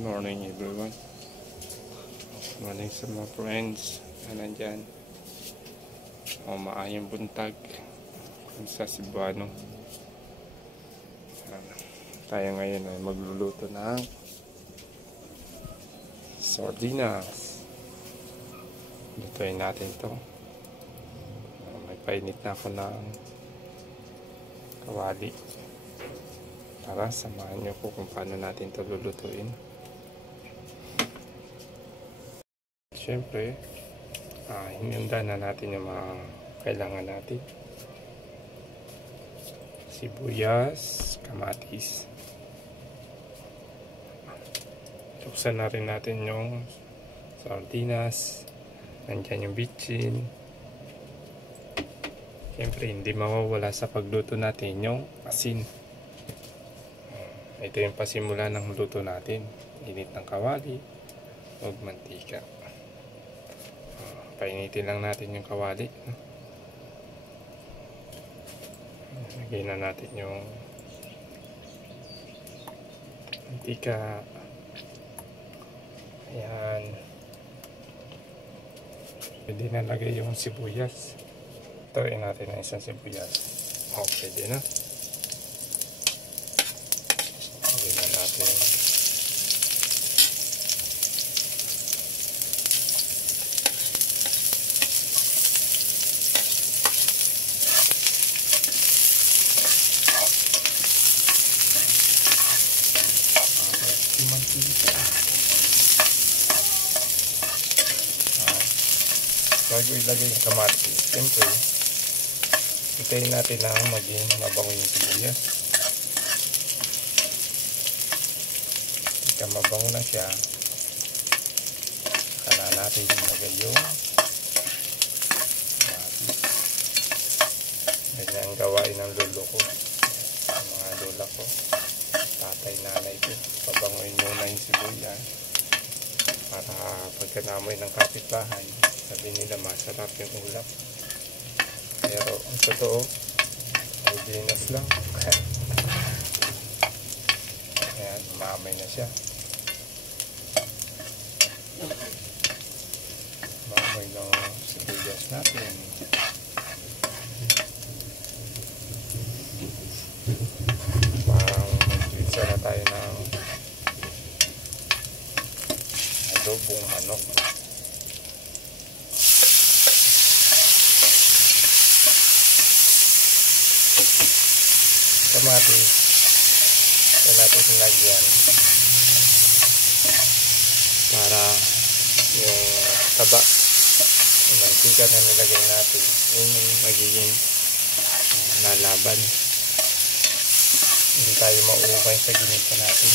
morning everyone. Good morning sa mga friends na nandyan. Maayong buntag sa Cebuano. Tayo ngayon ay magluluto ng sardinas. Lutuin natin to. May painit na ako ng kawali. Tara, samahan nyo po kung paano natin to lulutuin. Siyempre, hinanda na natin yung mga kailangan natin. Sibuyas, kamatis. Buksan na rin natin yung sardinas. Nandiyan yung bitchin. Siyempre, hindi mawawala sa pagluto natin yung asin. Ito yung pasimula ng luto natin. Init ng kawali o mantika. Painitin lang natin yung kawali. Lagyan na natin yung mantika. Ayan. Pwede na lagay yung sibuyas. Taruin natin ang isang sibuyas. Pwede na. Lagyan na natin. Bago ilagay yung kamatis, siyempre itayin natin na maging mabango yung sibuyas. Pagka mabango na siya, saka natin ilagay yung kamatis. Ganyan ang gawain ng lolo ko, ang mga lola ko, tatay, nanay ko. Pabangoyin muna yung sibuyas para pagka namoy ng kapitbahay, sabi nila masarap yung ulam. Pero ang totoo, ay dinas lang. Ayan, mamay na siya. Mamay ng sibuyas natin. Parang mag-pizza na tayo ng adobong manok. Kamatis, ito natin sinagyan para yung taba, yung mantika na nilagay natin, yung magiging lalaban. Hindi tayo mauumay sa ginisa natin.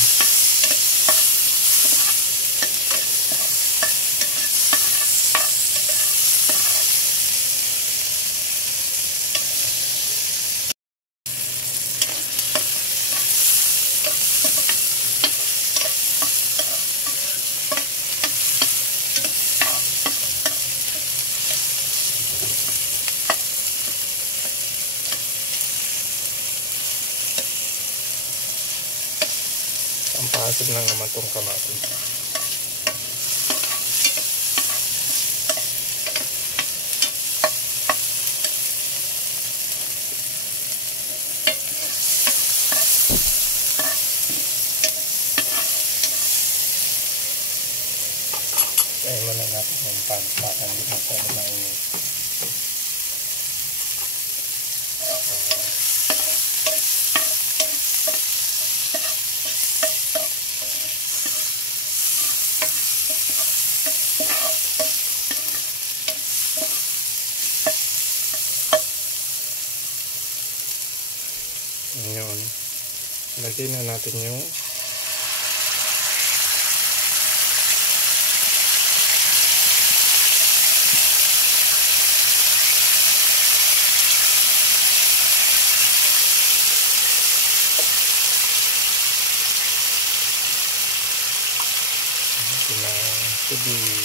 Ang pasid lang naman itong kamatis. Kaya mo na natin yung pagpakan dito sa mainit. Ngayon, lagyan na natin yung tubig.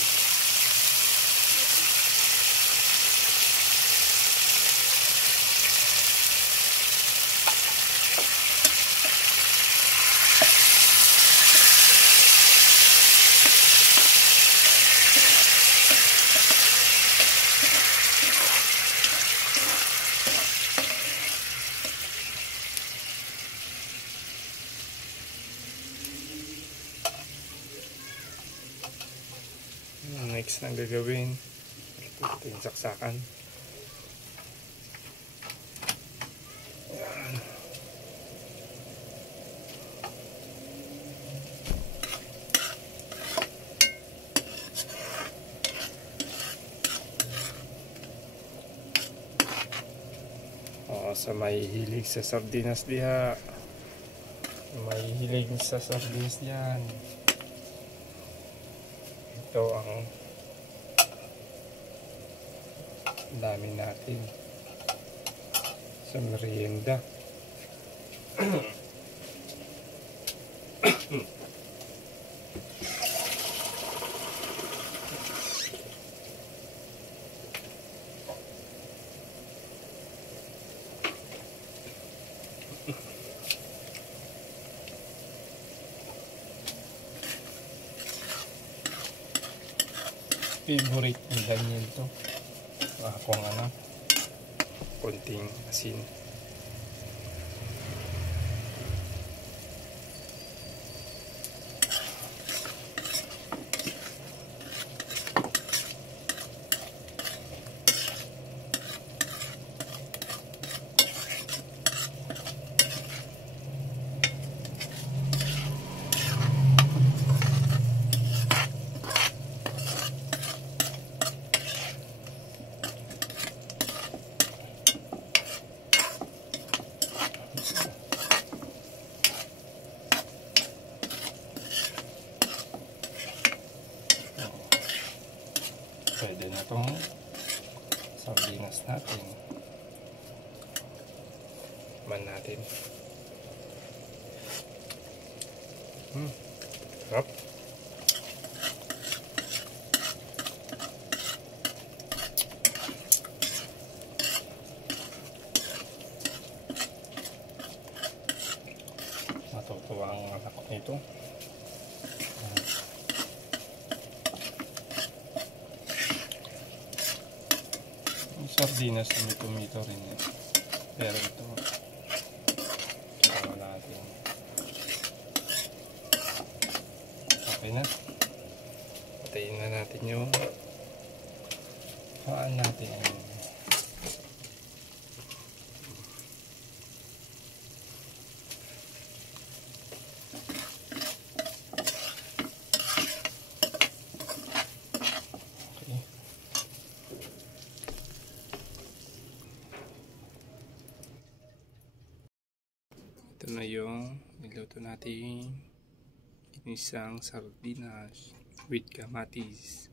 Next na gagawin, ito yung saksakan. Yan. Sa may hilig sa sardinas diha, may hilig sa sardinas diyan, ito ang dami natin sa merienda. Favorite ni Daniel to. Kung ano, konting asin. Pwede na itong sardinas natin. Man natin. Sarap. Matutuwa ang anak ko nito. Sardinas na may tomato rin yan. Pero ito wala natin. Okay na. Patayin na natin yung paan natin. Ito na yung niluto natin ginisang sardinas with kamatis.